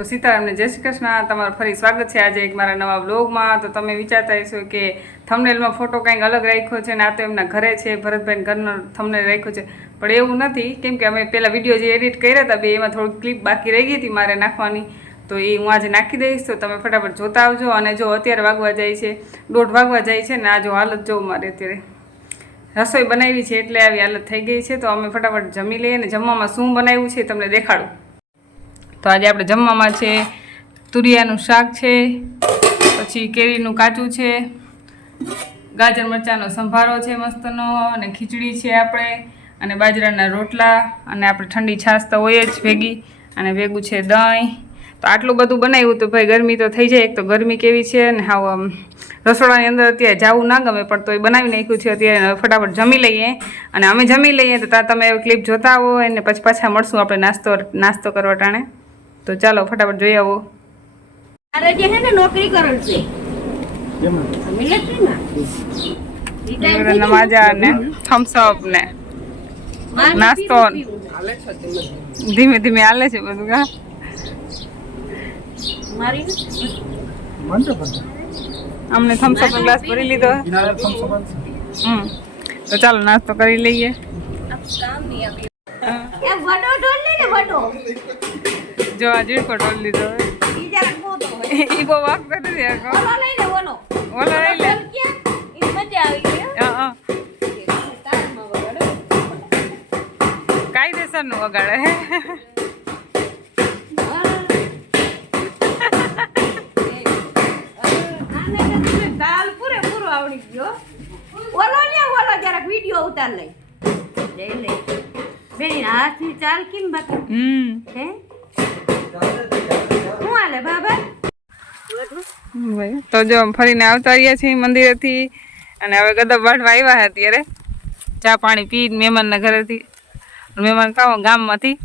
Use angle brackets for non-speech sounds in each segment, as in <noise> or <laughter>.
તો સીતારામને જય શ્રી કૃષ્ણ. તમારું ફરી સ્વાગત છે આજે એક મારા નવા વ્લોગમાં. તો તમે વિચારતા હશો કે થમનેલમાં ફોટો કંઈક અલગ રાખ્યો છે ને આ તો એમના ઘરે છે ભરતભાઈ ઘરનો થમનેલ રાખ્યો છે. પણ એવું નથી, કેમ કે અમે પહેલાં વીડિયો જે એડિટ કર્યા હતા બે, એમાં થોડીક ક્લિપ બાકી રહી ગઈ હતી મારે નાખવાની. તો એ હું આજે નાખી દઈશ. તો તમે ફટાફટ જોતા આવજો. અને જો અત્યારે વાગવા જાય છે, દોઢ વાગવા જાય છે ને આ જો હાલત જોઉં મારે અત્યારે. રસોઈ બનાવી છે એટલે આવી હાલત થઈ ગઈ છે. તો અમે ફટાફટ જમી લઈએ અને જમવામાં શું બનાવ્યું છે તમને દેખાડું. તો આજે આપણે જમવામાં છે તુરિયાનું શાક છે, પછી કેરીનું કાચું છે, ગાજર મરચાંનો સંભારો છે મસ્તનો અને ખીચડી છે આપણે, અને બાજરાના રોટલા, અને આપણે ઠંડી છાશ તો હોય જ ભેગી, અને ભેગું છે દહીં. તો આટલું બધું બનાવ્યું તો ભાઈ ગરમી તો થઈ જાય, એક તો ગરમી કેવી છે ને હાવ આમ રસોડાની અંદર અત્યારે જવું ના ગમે, પણ તો એ બનાવી નાખ્યું છે, અત્યારે ફટાફટ જમી લઈએ. અને અમે જમી લઈએ તો ત્યાં તમે ક્લિપ જોતા હો અને પછી પાછા મળશું આપણે નાસ્તો નાસ્તો કરવા ટાણે. તો ચાલો ફટાફટ જોઈ આવો. મારે જે છે ને નોકરી કરેલ છે. મિલિટરીમાં નમાજા ને? થમ્સઅપ ને. નાસ્તો. ધીમે ધીમે હાલે છે બધું કા મારી અમને થમ્સઅપ અપ ગ્લાસ ભરી લીધો. હમ. તો ચાલો નાસ્તો કરી લઈએ. એ વડો ઢોલ લે ને વડો. જો આજે ઢોલ લીધો ઈ બહુ વાગતો નથી ઓલો લઈ લે ઓલો. ઓલો લઈ લે. મજા આવી હા, હા. તારમાં કાયદેસરનું વગાડે. આવડી ગયો ઓલો લે ઓલો જરાક વીડિયો ઉતાર લઈ. લઈ લે બેન હાથની ચાલ કેમ હમ. હે? હું હાલે બાબા ભાઈ તો જો ફરીને આવતા રહ્યા છીએ મંદિરેથી અને હવે ગદબ વાઢવા આવ્યા હતા અત્યારે. ચા પાણી પી મહેમાનના ઘરેથી. મહેમાન કાવો ગામમાંથી.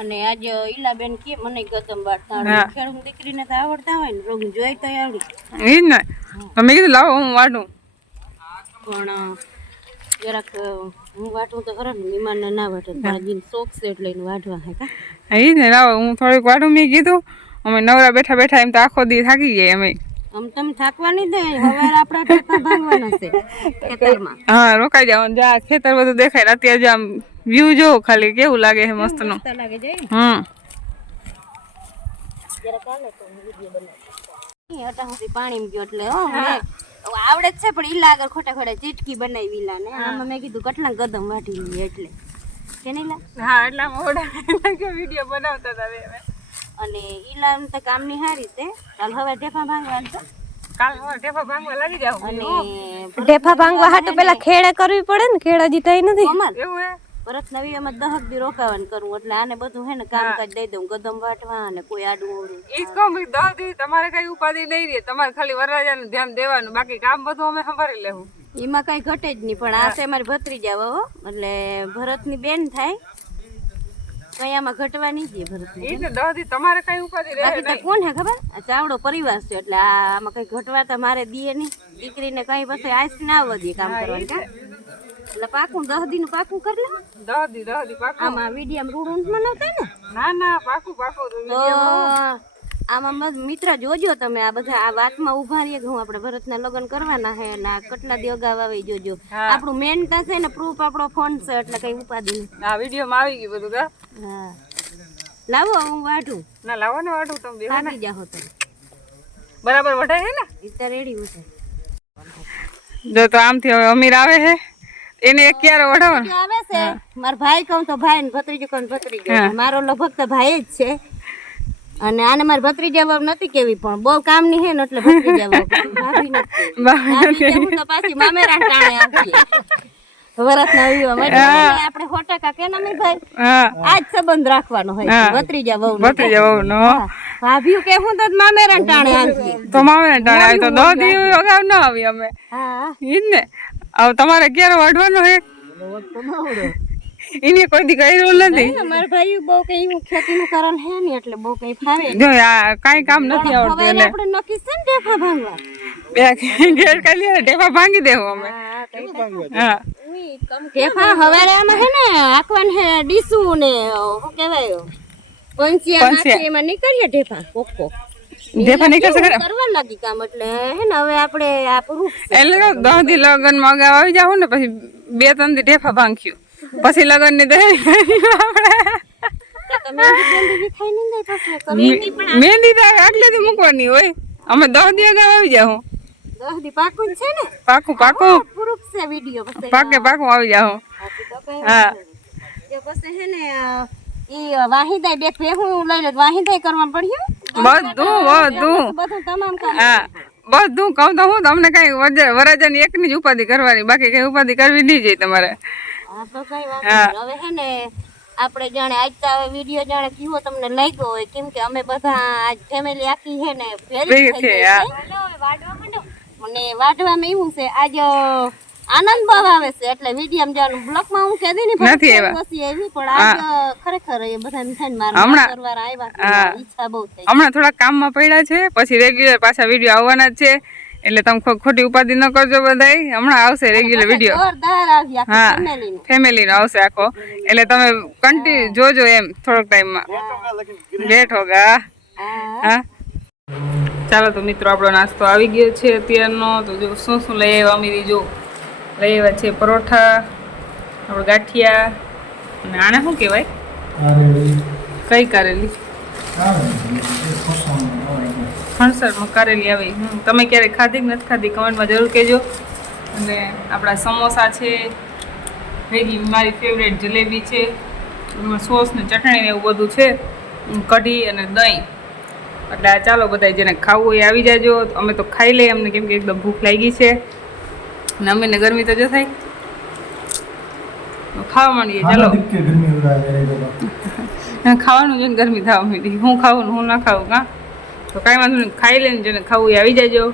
અને આજે ઈલાબેન કે મને ગતમ વાટતા હા. ખેડૂત દીકરીને તો આવડતા હોય ને રોગ જોઈ તો આવડી. એ જ ને. તમે મેં કીધું લાવો હું વાટું પણ જરાક હું વાટું તો ખરા ને ના વાટે ભાજીને શોખ છે એટલે એને વાઢવા હે કા? એ ને લાવો હું થોડીક વાઢું મેં કીધું અમે નવરા બેઠા બેઠા એમ તો આખો દી થાકી ગયા અમે આમ તમે થાકવા નહીં દે હવે આપણે ટેપા ભાંગવાના છે ખેતરમાં. હા રોકાઈ જાવ જા ખેતર બધું દેખાય ને અત્યારે જ આમ વ્યૂ જો ખાલી કેવું લાગે છે મસ્ત લાગે હમ તો વીડિયો સુધી પાણી ગયો એટલે હો. આવડે જ છે પણ ઈલા આગળ ખોટા ખોટા ચીટકી બનાવી ઈલા ને આમાં મેં કીધું કેટલા કદમ વાટી લઈએ એટલે. કે નહીં લા? હા એટલા મોડા વીડિયો બનાવતા હતા અને ઈલા તો કામની હારી છે ચાલ હવે ઢેફા ભાંગવા તો કાલ ભાંગવા લાગી જાવ અને ઢેફા ભાંગવા તો પેલા ખેડા કરવી પડે ને ખેડા જીતાય નથી. એવું પરત નવી એમાં દહક દી રોકાવાનું કરવું એટલે આને બધું હે ને કામકાજ દઈ દઉં ગદમ વાટવા અને કોઈ આડું ઓવડું ઈ ભાઈ દસ દી તમારે કઈ ઉપાધિ નહીં રહે તમારે ખાલી વરરાજાનું ધ્યાન દેવાનું બાકી કામ બધું અમે સંભાળી લેવું. એમાં કઈ ઘટે જ નહીં પણ આ છે મારી ભત્રીજા હો એટલે ભરતની બેન થાય. કઈ આમાં ઘટવા નહીં દે ઈ જ ને દી તમારે કઈ ઉપાધિ રહે બાકી તો કોણ હે ખબર? આ ચાવડો પરિવાર છે એટલે આમાં કઈ ઘટવા તો મારે દીએ નહીં. દીકરીને કઈ પછી આઈસ ના આવવા દે કામ કરવાનું કા? એટલે પાકું દસનું પાકું કરી લે દસ દી દસ દી પાકું. આમાં વિડીયમ રૂડું મનાવતા ને? ના ના પાકું પાકું. તો આમાં મત- મિત્ર જોજો તમે આ બધા આ વાતમાં ઊભા રહીએ કે હું આપણે ભરતના લગ્ન કરવાના હે અને આ કેટલા દી અગાઉ જોજો. આપણું મેન તો ને પ્રૂફ આપણો ફોન છે એટલે કઈ ઉપાધિ નહીં આ વિડીયોમાં આવી ગયું બધું કા? હા. લાવો હું વાઢું. ના લાવો ને વાટું તમે બેહો ને. જાહો તો બરાબર વઢાય છે ને? ઇતર રેડી હું છે જો તો આમથી હવે અમીર આવે છે એને ક્યારે વઢાવો આવે છે. મારા ભાઈ કહું તો ભાઈ ને ભત્રીજો કહું ભત્રીજો. મારો લગભગ તો ભાઈ જ છે. અને આને મારી ભત્રીજા વહુ નથી કેવી પણ બહુ કામની હે ને એટલે ભત્રીજા વહુ ભાભી નથી. <laughs> તો પાછી મામેરા ટાણે વિવાહ માટે. આપણે સો ટકા કે ના મેં ભાઈ હા સંબંધ રાખવાનો હોય ભત્રીજા વહુ નો ભાભી કેવું તો મામેરા ટાણે આવશે તો મામે ટાણે આવી તો દસ દી અગાઉ ના આવી અમે. હા. ઈ ને. હવે તમારે ક્યારે વાઢવાનો હે એને કોઈ દી કર્યું નથી. મારા ભાઈ બહુ કઈ એવું ખેતીનું કારણ હે ને એટલે બહુ કઈ ફાવે જો આ કાંઈ કામ નથી આવડતું એટલે આપણે નક્કી છે ને ઢેફા ભાંગવા. બે ગેર કાલી ઢેફા ભાંગી દેવો અમે. હા ઢેફા હવારે આમાં હે. ને આકવાન હે ડીસુ ને શું કહેવાય પંચિયા. નાખી એમાં નીકળીએ ઢેફા કોકો. ઢેફા નીકળશે ખરા? કરવા લાગી કામ? એટલે હે ને હવે આપણે આ પૂરું એટલે તો દસ લગનમાં અગાઉ આવી જાવ ને પછી બે ત્રણ દી ઢેફા ભાંગ્યું. પછી લગનની આપણે. મહેંદી તો આગલે દી મૂકવાની હોય. અમે દસ દી અગાઉ આવી જાવ પાકું છે ને? પાકું પાકું. પૂરું જ છે વીડિયો પાકે પાકું આવી કઈ હા. પછી હે ને એ ઈ વાહિદાય બે ભેહું લઈ લે વાહિદાય કરવા પડ્યું. બધું બધું હા બધું કહું તો હું તમને કઈ વરાજાની એકની જ ઉપાધિ કરવાની બાકી કઈ ઉપાધિ કરવી નહીં જાય તમારે. હા તો કઈ વાત. હવે હે ને આપણે જાણે આજતા વીડિયો જાણે કેવો તમને લાગ્યો હોય કેમ કે અમે બધા આજ ફેમિલી આખી છે ને ભેગી થઈ ગઈ છે. મને વાઢવામાં એવું છે આજ આનંદ બહુ આવે છે એટલે વીડિયો જવાનું બ્લોકમાં હું કહેતી નહીં નથી આવ્યા. પછી એવી પણ આજ ખરેખર એ બધાને થઈને મારા હમણાં- કરવા આવ્યા ઈચ્છા બહુ થઈ. હમણાં થોડા કામમાં પડ્યા છે પછી રેગ્યુલર પાછા વીડિયો આવવાના જ છે. એટલે તમે ખોટી ઉપાધિ ન કરજો બધાય. હમણાં આવશે રેગ્યુલર વીડિયો જોરદાર હા. ફેમિલી નો આવશે આખો. એટલે તમે કન્ટિન્યુ જોજો એમ થોડોક ટાઈમમાં લેટ હોગા હા. હા. ચાલો તો મિત્રો આપણો નાસ્તો આવી ગયો છે અત્યારનો. તો જો શું શું લઈ આવ્યા અમીરી જો. લઈ આવ્યા છે પરોઠા આપણે ગાંઠિયા અને આને શું કહેવાય? કઈ કારેલી? ફણસરમાં કારેલી આવી. તમે ક્યારે ખાધી કે નથી ખાધી કમેન્ટમાં જરૂર કહેજો. અને આપણા સમોસા છે ભેગી મારી ફેવરેટ જલેબી છે એમાં સોસ ને ચટણી ને એવું બધું છે કઢી અને દહીં. એટલે ચાલો બધા જેને ખાવું હોય એ આવી જાજો. અમે તો ખાઈ લઈએ અમને કેમ કે એકદમ ભૂખ લાગી છે. અને અમને ગરમી તો જો થાય. ખાવા માંડીએ ચાલો. <laughs> ખાવાનું જોઈને ગરમી થવા માંડી. હું ખાવું હું ના ખાવું કાં? તો કાંઈ વાંધો નહીં ખાઈ લઈને જેને ખાવું એ આવી જાજો.